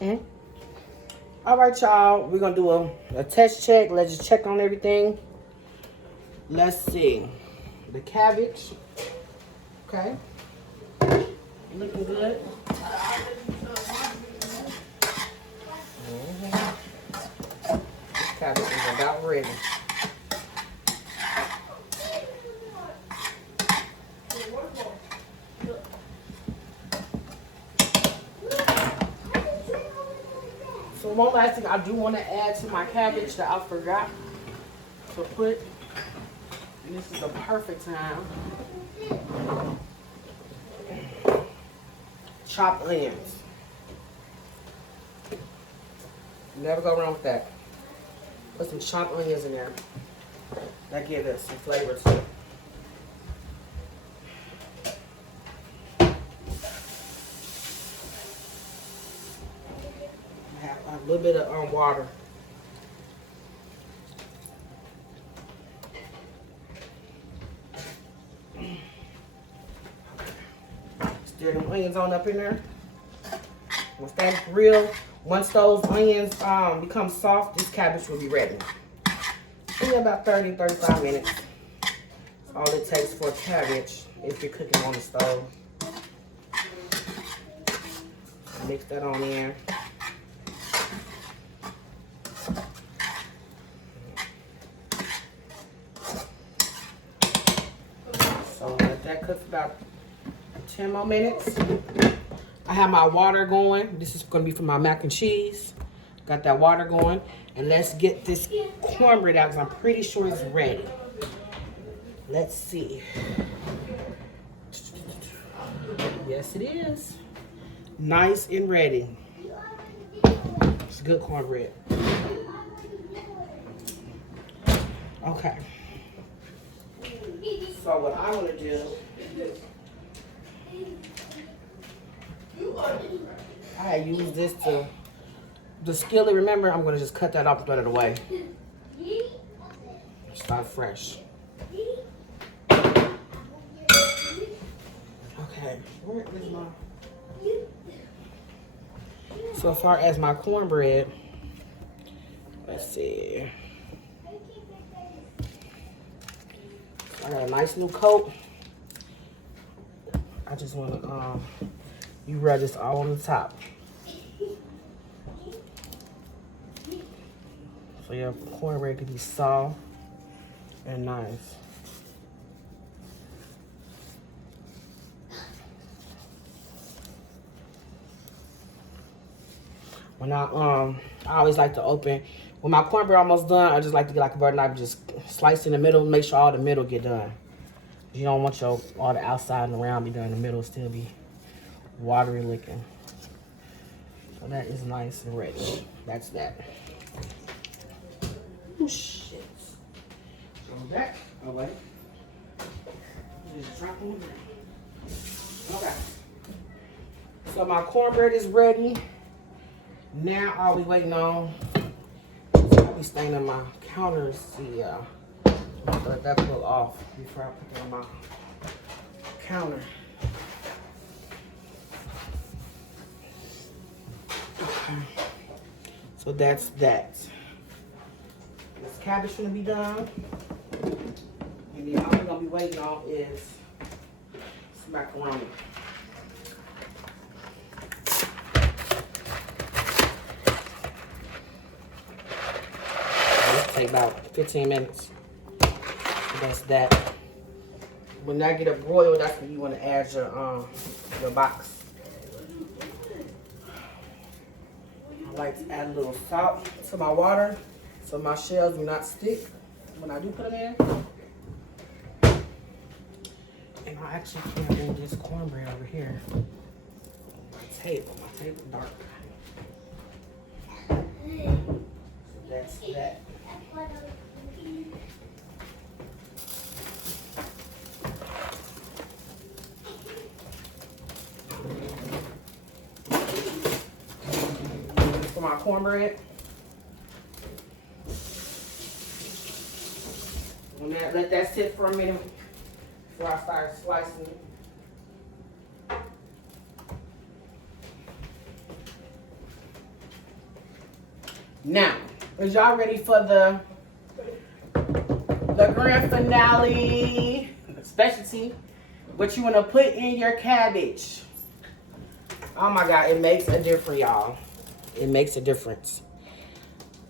Mm-hmm. All right, y'all. We're going to do a test check. Let's just check on everything. Let's see. The cabbage. Okay. Looking good. Cabbage is about ready. So one last thing I do want to add to my cabbage that I forgot to put, and this is the perfect time, chopped onions. Never go wrong with that. Put some chopped onions in there. That gives us some flavor to it. I have a little bit of water. Stir them onions on up in there. Once that's grilled, once those onions become soft, this cabbage will be ready. In about 30-35 minutes. That's all it takes for a cabbage if you're cooking on the stove. Mix that on in. So let that cook for about 10 more minutes. I have my water going. This is going to be for my mac and cheese. Got that water going. And let's get this cornbread out because I'm pretty sure it's ready. Let's see. Yes, it is. Nice and ready. It's good cornbread. Okay. So what I want to do, I use this to, the skillet, remember, I'm going to just cut that off and throw it away. Start fresh. Okay, where is my... So far as my cornbread, let's see. I got a nice new coat. I just want to, you rub this all on the top. So your cornbread can be soft and nice. When I always like to open, when my cornbread almost done, I just like to get like a butter knife and just slice in the middle, make sure all the middle get done. You don't want all the outside and around be done, the middle still be watery looking. So that is nice and ready. That's that. Oh shit. So that, oh wait. Just drop on the ground. Okay. So my cornbread is ready. Now all we waiting on, I'll be staining my counters. See, let that pull off before I put that on my counter. Okay. So that's that. This cabbage gonna be done. And then all we're gonna be waiting on is some macaroni. Take about 15 minutes. So that's that. When I get it broiled, that's when you want to add your box. I like to add a little salt to my water so my shells do not stick when I do put them in. And I actually can bring this cornbread over here. My table dark. So that's that. For my cornbread. Let that sit for a minute before I start slicing it. Now, is y'all ready for the grand finale specialty? What you want to put in your cabbage? Oh my God, it makes a difference, y'all. It makes a difference.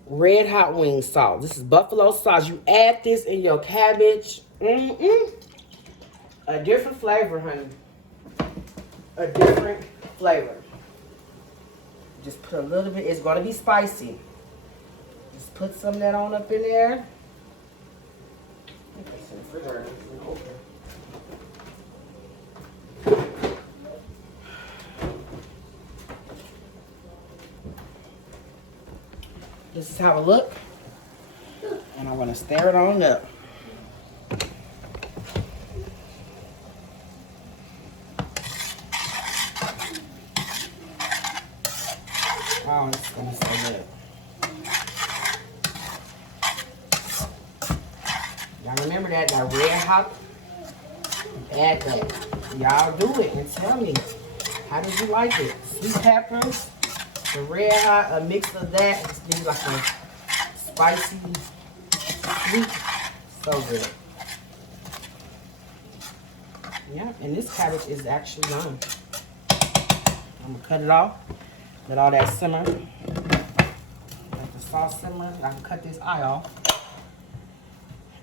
Red hot wing sauce. This is buffalo sauce. You add this in your cabbage. A different flavor, honey. A different flavor. Just put a little bit. It's going to be spicy. Just put some of that on up in there. This is how it look. And I'm going to stir it on up. Oh, it's going to be so good. Y'all remember that red hot? Add that. Y'all do it and tell me. How did you like it? Sweet peppers, the red hot, a mix of that. It's gives like a spicy, sweet. So good. Yeah, and this cabbage is actually done. I'm going to cut it off. Let all that simmer. Let the sauce simmer. I can cut this eye off.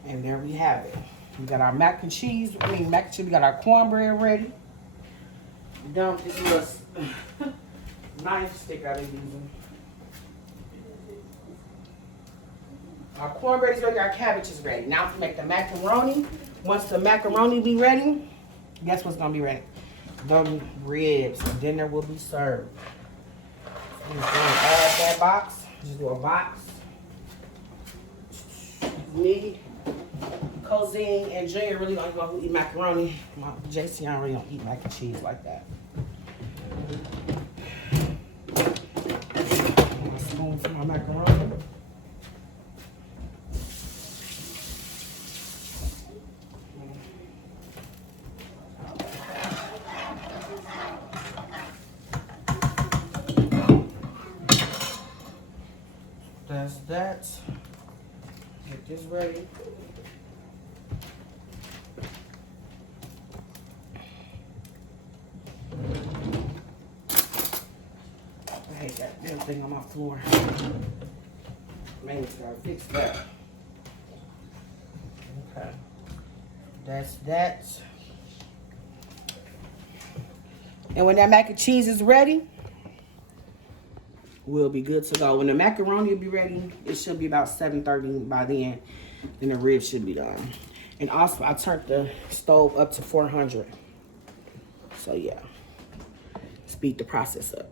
And there we have it. We got our mac and cheese. We got our cornbread ready. We're done with this little knife stick I've been using. Our cornbread is ready. Our cabbage is ready. Now to make the macaroni. Once the macaroni be ready, guess what's gonna be ready? The ribs. And dinner will be served. I'm just gonna add that box. Just do a box. Me, Cozine, and Junior really don't go eat macaroni. JC, I really don't eat mac and cheese like that. My spoon for my macaroni. That's that. Get this ready. I hate that damn thing on my floor. Man, just gotta fix that. Okay. That's that. And when that mac and cheese is ready, we'll be good to go. When the macaroni will be ready, it should be about 7:30 by then. Then the ribs should be done. And also, I turned the stove up to 400. So yeah, speed the process up.